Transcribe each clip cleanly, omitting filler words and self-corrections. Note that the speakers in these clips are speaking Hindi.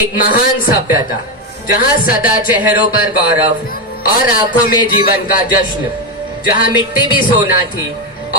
एक महान सभ्यता जहाँ सदा चेहरों पर गौरव और आंखों में जीवन का जश्न, जहाँ मिट्टी भी सोना थी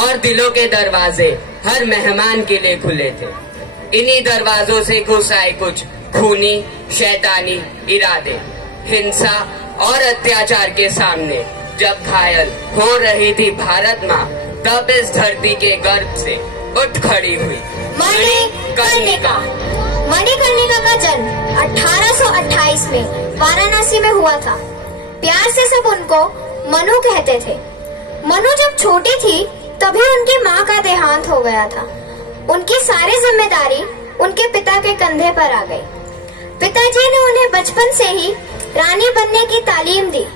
और दिलों के दरवाजे हर मेहमान के लिए खुले थे। इन्हीं दरवाजों से घुस आए कुछ खूनी शैतानी इरादे, हिंसा और अत्याचार के सामने जब घायल हो रही थी भारत माँ, तब इस धरती के गर्भ से उठ खड़ी हुई मणिकर्णिका। मणिकर्णिका का जन्म 1828 में वाराणसी में हुआ था। प्यार से सब उनको मनु कहते थे। मनु जब छोटी थी तभी उनकी माँ का देहांत हो गया था। उनकी सारी जिम्मेदारी उनके पिता के कंधे पर आ गई। पिताजी ने उन्हें बचपन से ही रानी बनने की तालीम दी।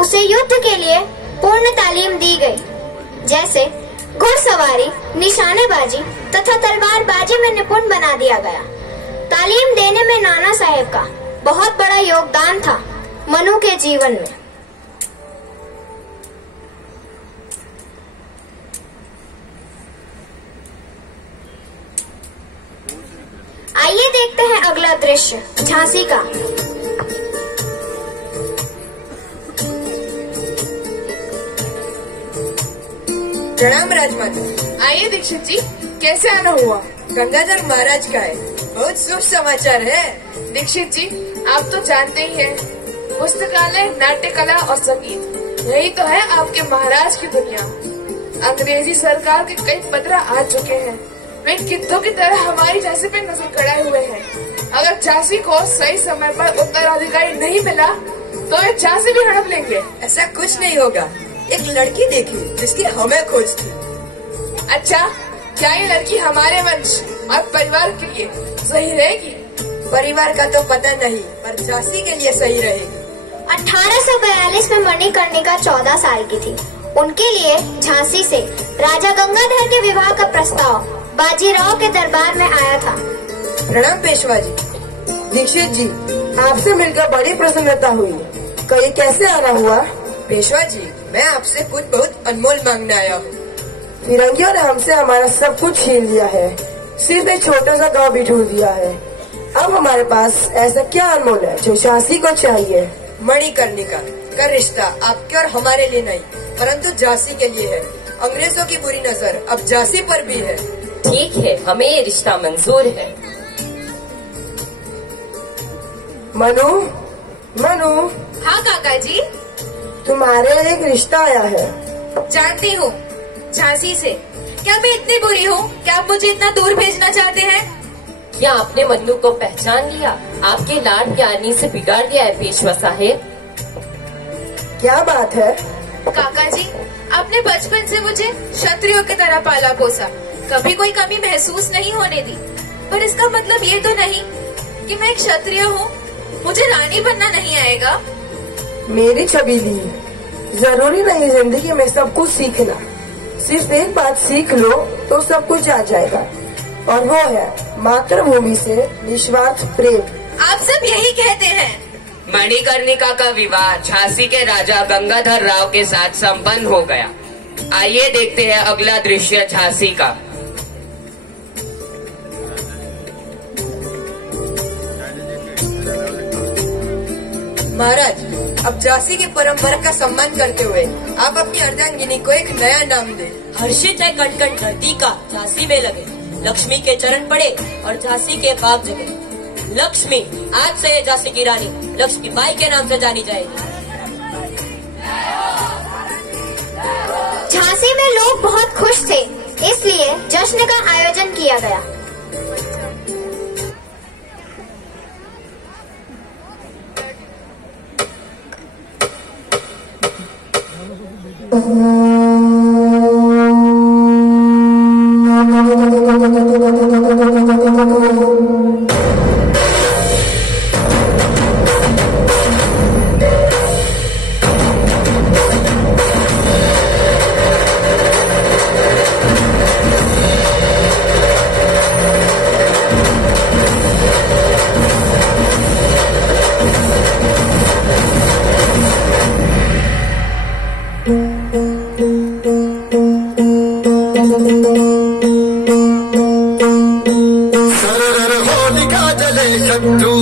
उसे युद्ध के लिए पूर्ण तालीम दी गई, जैसे घुड़सवारी, निशानेबाजी तथा तलवारबाजी में निपुण बना दिया गया। तालीम देने में नाना साहेब का बहुत बड़ा योगदान था मनु के जीवन में। आइए देखते हैं अगला दृश्य झांसी का। प्रणाम राजमाता। आइए दीक्षित जी, कैसे आना हुआ? गंगाधर महाराज का है, बहुत शुभ समाचार है। दीक्षित जी, आप तो जानते ही हैं, पुस्तकालय, नाट्य कला और संगीत, यही तो है आपके महाराज की दुनिया। अंग्रेजी सरकार के कई पत्र आ चुके हैं। वे कित्तों की तरह हमारी झांसी पे नजर गड़ाए हुए हैं। अगर झांसी को सही समय पर उत्तराधिकारी नहीं मिला तो वे झांसी भी हड़प लेंगे। ऐसा कुछ नहीं होगा। एक लड़की देखी जिसकी हमें खोज थी। अच्छा, क्या ये लड़की हमारे वंश और परिवार के लिए सही रहेगी? परिवार का तो पता नहीं, पर झांसी के लिए सही रहेगी। 1842 में मणिकर्णिका 14 साल की थी। उनके लिए झांसी से राजा गंगाधर के विवाह का प्रस्ताव बाजीराव के दरबार में आया था। प्रणाम पेशवा जी। दीक्षित जी, आपसे मिलकर बड़ी प्रसन्नता हुई। कहीं कैसे आना हुआ? पेशवा जी, मैं आपसे कुछ बहुत अनमोल मांगने आया हूँ। फिरंगियों ने हमसे हमारा सब कुछ छीन लिया है, सिर्फ एक छोटा सा गांव भी ढूंढ दिया है। अब हमारे पास ऐसा क्या अनमोल है जो झांसी को चाहिए? मणिकर्णिका का रिश्ता आपके और हमारे लिए नहीं, परंतु झांसी के लिए है। अंग्रेजों की बुरी नजर अब झांसी पर भी है। ठीक है, हमें ये रिश्ता मंजूर है। मनु, मनु। हाँ काका जी। तुम्हारे लिए एक रिश्ता आया है। जानती हूँ, झांसी से। क्या मैं इतनी बुरी हूँ? क्या आप मुझे इतना दूर भेजना चाहते हैं? क्या आपने मन्नू को पहचान लिया? आपके लाड प्यारनी से बिगाड़ दिया है पेशवा साहेब। क्या बात है? काका जी, आपने बचपन से मुझे क्षत्रियों की तरह पाला पोसा, कभी कोई कमी महसूस नहीं होने दी। पर इसका मतलब ये तो नहीं कि मैं एक क्षत्रिय हूँ, मुझे रानी बनना नहीं आएगा। मेरी छबीली, जरूरी नहीं जिंदगी में सब कुछ सीखना। सिर्फ एक बात सीख लो तो सब कुछ आ जाएगा, और वो है मातृभूमि से निस्वार्थ प्रेम। आप सब यही कहते हैं। मणिकर्णिका का विवाह झांसी के राजा गंगाधर राव के साथ संपन्न हो गया। आइए देखते हैं अगला दृश्य झांसी का। महाराज, अब झांसी की परंपरा का सम्मान करते हुए आप अपनी अर्धांगिनी को एक नया नाम दें। हर्षित है कण कण धरती का झांसी में लगे, लक्ष्मी के चरण पड़े और झांसी के पाप जगे। लक्ष्मी, आज से ये झांसी की रानी लक्ष्मी बाई के नाम से जानी जाएगी। झांसी में लोग बहुत खुश थे, इसलिए जश्न का आयोजन किया गया।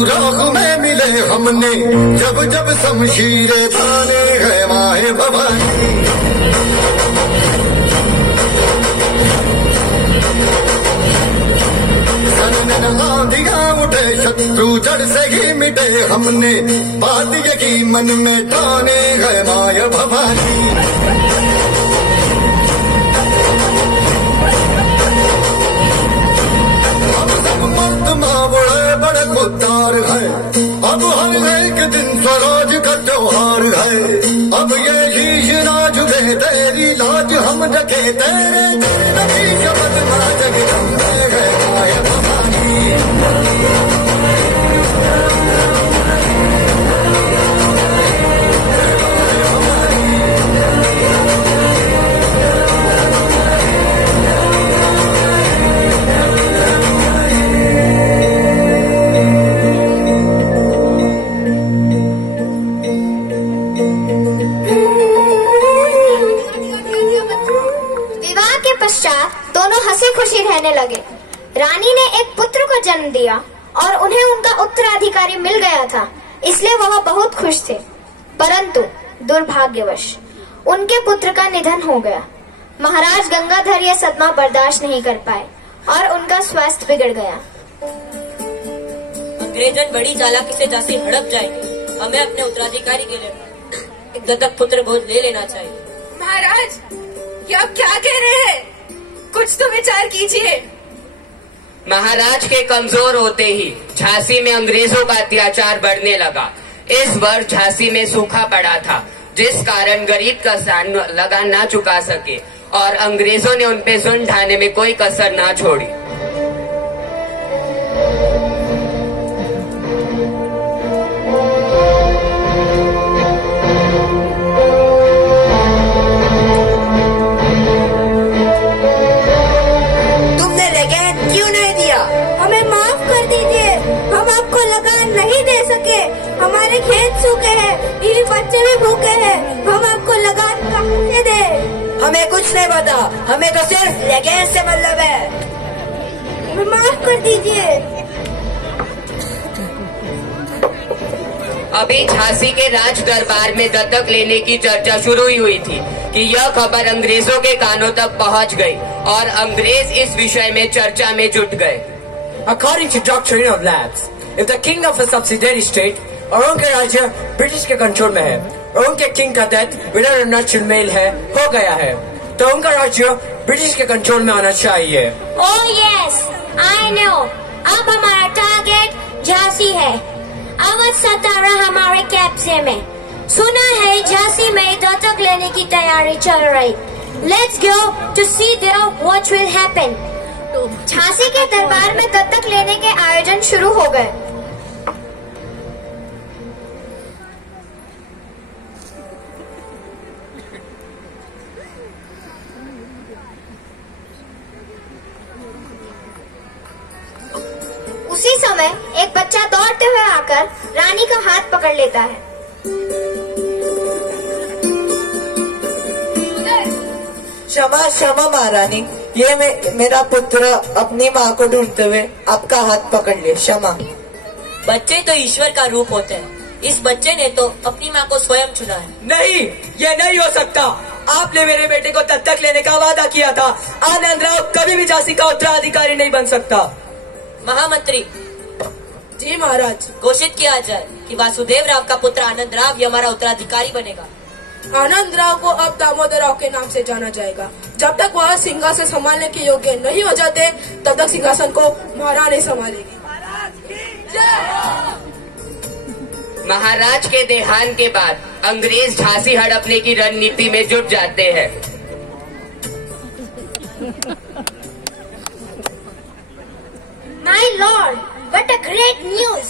राह में मिले हमने, जब जब शमशीरें ताने है माए भवानी। आंधियां उठे शत्रु जड़ से ही मिटे हमने, बात यही मन में ठाने है माया भवानी। अब सब मर्द मावड़े बड़े खुददार है, अब हर एक दिन स्वराज का त्योहार है। अब ये शीश ना झुके तेरी लाज हम रखे, तेरे नदी शब्द ना जगदम्बे है माया भवानी। विवाह के पश्चात दोनों हंसी खुशी रहने लगे। रानी ने एक पुत्र को जन्म दिया और उन्हें उनका उत्तराधिकारी मिल गया था, इसलिए वह बहुत खुश थे। परंतु दुर्भाग्यवश उनके पुत्र का निधन हो गया। महाराज गंगाधर यह सदमा बर्दाश्त नहीं कर पाए और उनका स्वास्थ्य बिगड़ गया। अंग्रेजन बड़ी चालाकी से झांसी हड़प जाएंगे। हमें अपने उत्तराधिकारी के लिए एक दत्तक पुत्र गोद ले लेना चाहिए। महाराज, ये आप क्या कह रहे हैं? कुछ तो विचार कीजिए। महाराज के कमजोर होते ही झांसी में अंग्रेजों का अत्याचार बढ़ने लगा। इस वर्ष झांसी में सूखा पड़ा था, जिस कारण गरीब किसान लगान ना चुका सके और अंग्रेजों ने उनपे जुल्म ढाने में कोई कसर ना छोड़ी। हमारे खेत सूखे हैं, बीवी बच्चे भी भूखे हैं, हम आपको लगान कहाँ से दें? हमें कुछ नहीं पता, हमें तो सिर्फ लेगेन से मतलब है। हमें माफ कर दीजिए। अभी झांसी के राज दरबार में दत्तक लेने की चर्चा शुरू ही हुई थी कि यह खबर अंग्रेजों के कानों तक पहुंच गई और अंग्रेज इस विषय में चर्चा में जुट गए। According to doctrine of Labs, if the king of a subsidiary state और उनके राज्य ब्रिटिश के कंट्रोल में है और उनके किंग का डेथ विदाउट नेचुरल मेल है हो गया है, तो उनका राज्य ब्रिटिश के कंट्रोल में आना चाहिए। Oh yes, I know. अब हमारा टारगेट झांसी है। अवध सतारा हमारे कैप्चे में। सुना है झांसी में दत्तक लेने की तैयारी चल रही। Let's go to see there what will happen. Jhansi के दरबार में दत्तक लेने के आयोजन शुरू हो गए। उसी समय एक बच्चा दौड़ते हुए आकर रानी का हाथ पकड़ लेता है। क्षमा क्षमा महारानी, ये मेरा पुत्र अपनी माँ को ढूंढते हुए आपका हाथ पकड़ ले, क्षमा। बच्चे तो ईश्वर का रूप होते हैं, इस बच्चे ने तो अपनी माँ को स्वयं चुना है। नहीं, ये नहीं हो सकता। आपने मेरे बेटे को दत्तक लेने का वादा किया था। आनंद राव कभी भी झांसी का उत्तराधिकारी नहीं बन सकता। महामंत्री जी महाराज, घोषित किया जाए कि वासुदेव राव का पुत्र आनंद राव ही हमारा उत्तराधिकारी बनेगा। आनंद राव को अब दामोदर राव के नाम से जाना जाएगा। जब तक वह सिंहासन संभालने के योग्य नहीं हो जाते, तब तक सिंहासन को महारानी संभालेगी। महाराज के देहांत के बाद अंग्रेज झांसी हड़पने की रणनीति में जुट जाते हैं। My lord, what a great news!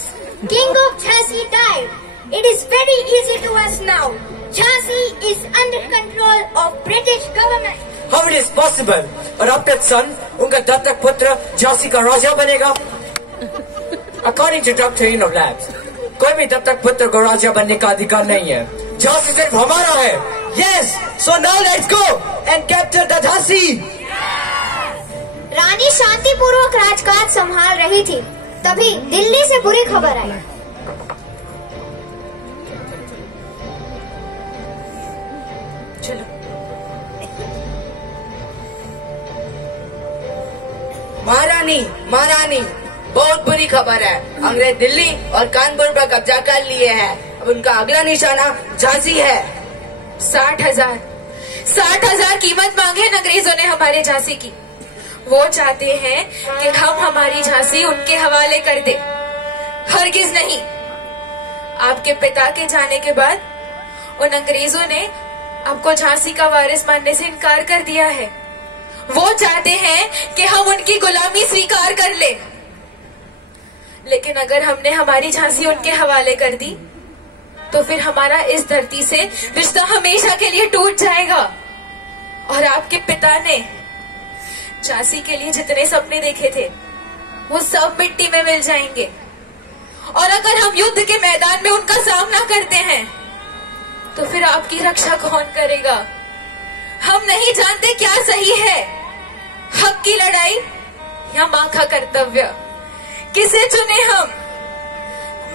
King of Jhansi died. It is very easy to us now. Jhansi is under control of British government. How it is possible? और आपका सन, उनका दत्तक पुत्र झांसी का राजा बनेगा? According to doctrine of Labs, कोई भी दत्तक पुत्र को राजा बनने का अधिकार नहीं है। झांसी सिर्फ हमारा है। Yes, so now let's go and capture the Jhansi. रानी शांतिपूर्वक राजकाज संभाल रही थी। तभी दिल्ली से बुरी खबर आई। चलो। महारानी, महारानी, बहुत बुरी खबर है। अंग्रेज दिल्ली और कानपुर पर कब्जा कर लिए हैं। अब उनका अगला निशाना झांसी है। 60,000 कीमत मांगे हैं अंग्रेजों ने हमारे झांसी की। वो चाहते हैं कि हम हमारी झांसी उनके हवाले कर दे। हरगिज नहीं। आपके पिता के जाने के बाद उन अंग्रेजों ने आपको झांसी का वारिस मानने से इनकार कर दिया है। वो चाहते हैं कि हम उनकी गुलामी स्वीकार कर ले। लेकिन अगर हमने हमारी झांसी उनके हवाले कर दी तो फिर हमारा इस धरती से रिश्ता हमेशा के लिए टूट जाएगा। और आपके पिता ने झांसी के लिए जितने सपने देखे थे वो सब मिट्टी में मिल जाएंगे। और अगर हम युद्ध के मैदान में उनका सामना करते हैं तो फिर आपकी रक्षा कौन करेगा? हम नहीं जानते क्या सही है, हक की लड़ाई या मां का कर्तव्य। किसे चुने हम,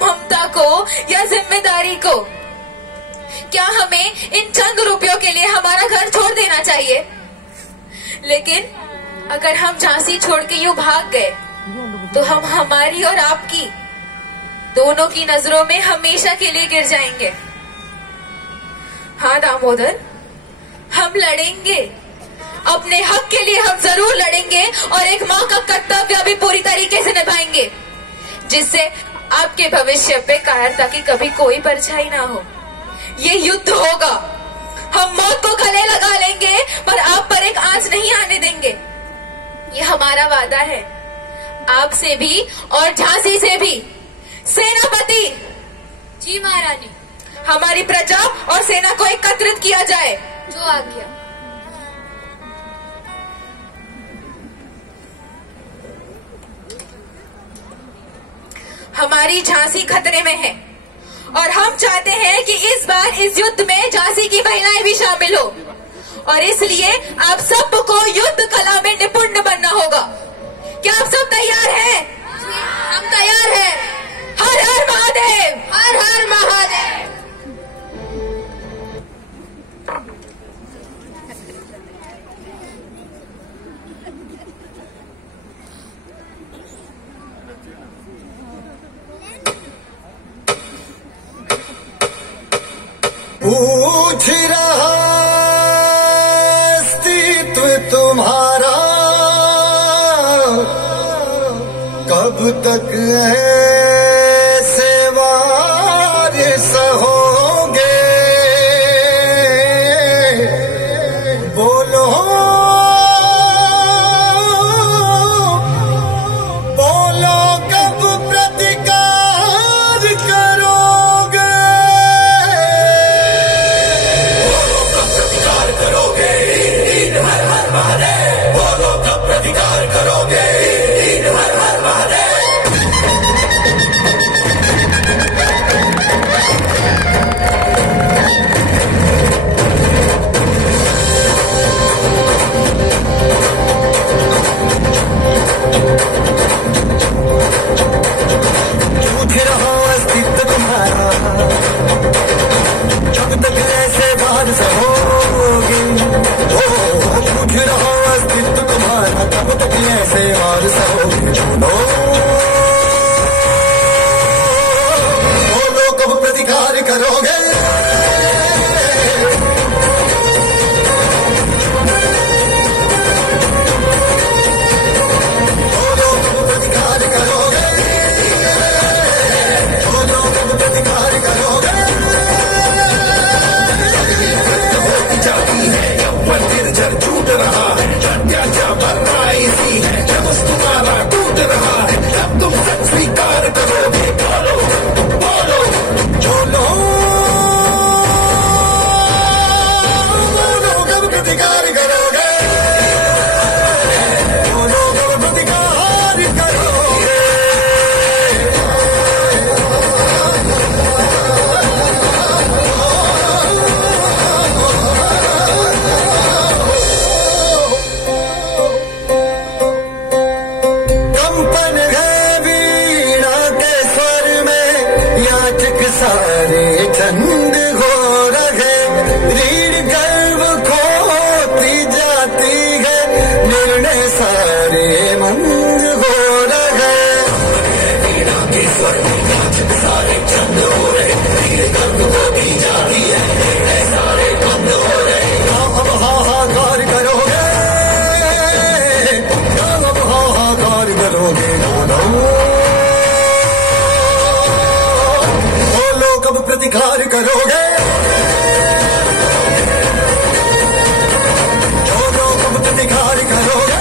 ममता को या जिम्मेदारी को? क्या हमें इन चंद रुपयों के लिए हमारा घर छोड़ देना चाहिए? लेकिन अगर हम झांसी छोड़ के यूं भाग गए तो हम हमारी और आपकी दोनों की नजरों में हमेशा के लिए गिर जाएंगे। हाँ दामोदर, हम लड़ेंगे, अपने हक के लिए हम जरूर लड़ेंगे और एक माँ का कर्तव्य भी पूरी तरीके से निभाएंगे, जिससे आपके भविष्य पे कायरता की कभी कोई परछाई ना हो। ये युद्ध होगा, हम मौत को गले लगा लेंगे पर आप पर एक आंच नहीं आने देंगे। ये हमारा वादा है, आपसे भी और झांसी से भी। सेनापति। जी महारानी। हमारी प्रजा और सेना को एकत्रित किया जाए। जो आज्ञा। हमारी झांसी खतरे में है और हम चाहते हैं कि इस बार इस युद्ध में झांसी की महिलाएं भी शामिल हो, और इसलिए आप सबको युद्ध कला में निपुण बनना होगा। क्या आप सब तैयार हैं? हम तैयार हैं। हर हर महादेव, हर हर महादेव। पूछ रहा अस्तित्व तुम्हारा कब तक ऐसे वारिस होगे? बोलो बोलो कब प्रतिकार करोगे? बोलो कब प्रतिकार करोगे? हर हर महादेव। पूछ रहा अस्तित्व तुम्हारा जब तक ऐसे बार सहोगे। पूछ रहा अस्तित्व तुम्हारा कब तक ऐसे बार सहोगे? बोलो कब प्रतिकार करोगे? बोलो कब प्रतिकार करोगे? बोलो कब प्रतिकार करोगे? जाती है यौवन निर्जर छूट रहा है, अत्याचार बढ़ना इसी है, जब तुम्हारा टूट रहा है, अब तुम सच स्वीकार करोगे? बोलो बोलो बोलो प्रतिकार करोगे, जो तुम प्रतिकार करोगे,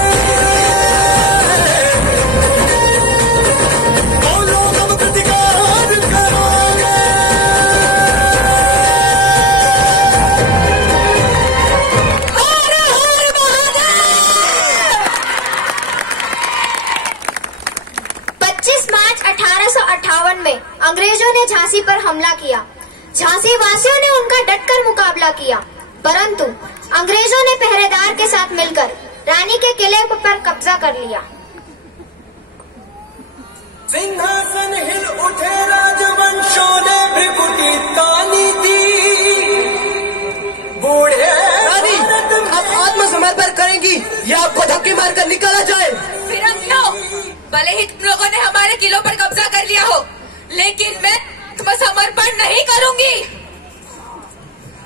अंग्रेजों ने झांसी पर हमला किया। झांसी वासियों ने उनका डटकर मुकाबला किया, परंतु अंग्रेजों ने पहरेदार के साथ मिलकर रानी के किले पर कब्जा कर लिया। सिंहासन हिल उठे, राजवंशों ने भृकुटी तानी थी। बूढ़े रानी अब आत्मसमर्पण करेंगी या आपको धक्के मारकर निकाला जाए? फिरंगियों, भले ही तुम लोगों ने हमारे किलों पर कब्जा कर लिया हो, लेकिन मैं आत्मसमर्पण नहीं करूंगी।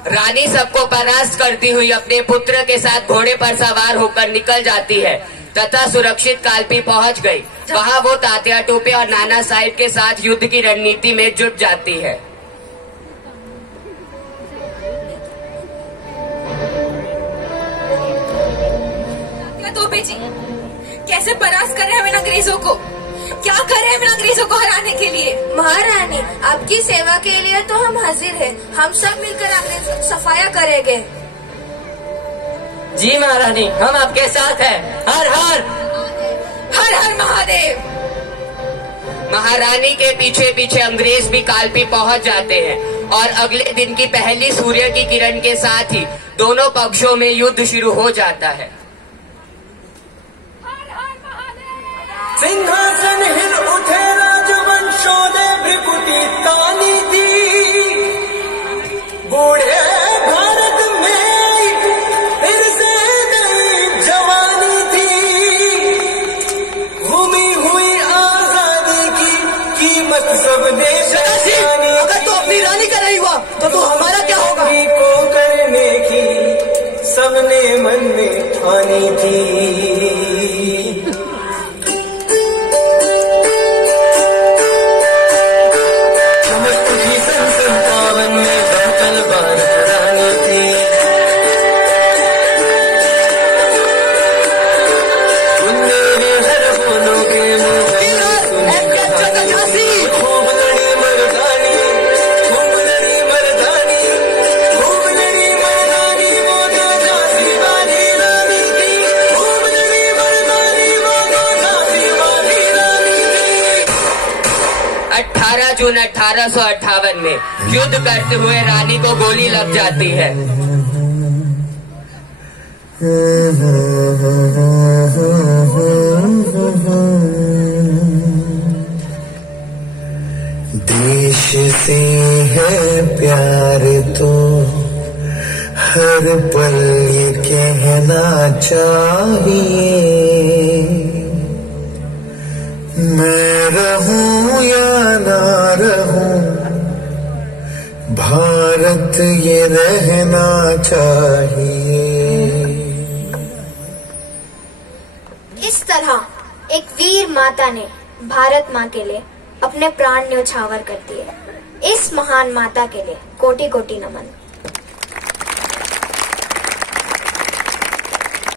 रानी सबको परास्त करती हुई अपने पुत्र के साथ घोड़े पर सवार होकर निकल जाती है तथा सुरक्षित कालपी पहुंच गई। वहां वो तात्या टोपे और नाना साहिब के साथ युद्ध की रणनीति में जुट जाती है। तात्या टोपे जी, कैसे परास्त करें हमें अंग्रेजों को? क्या करें हमें अंग्रेजों को हराने के लिए? महारानी, आपकी सेवा के लिए तो हम हाजिर हैं। हम सब मिलकर अंग्रेजों को सफाया करेंगे। जी महारानी, हम आपके साथ हैं। हर हर हर हर महादेव। महारानी के पीछे पीछे अंग्रेज भी कालपी पहुंच जाते हैं और अगले दिन की पहली सूर्य की किरण के साथ ही दोनों पक्षों में युद्ध शुरू हो जाता है। सिंहासन हिल उठे, राजवंशों ने भृकुटी तानी थी। बूढ़े भारत में फिर से नई जवानी थी। घूमी हुई आजादी की कीमत सबने जानी। अगर तो अपनी रानी का नहीं हुआ तो हमारा क्या होगा? को करने की सबने मन में ठानी थी। जून 1858 में युद्ध करते हुए रानी को गोली लग जाती है। देश से है प्यार तो हर पल ये कहना चाहिए, मैं रहूं या ना रहूं भारत ये रहना चाहिए। इस तरह एक वीर माता ने भारत माँ के लिए अपने प्राण न्यौछावर कर दिए। इस महान माता के लिए कोटि कोटि नमन।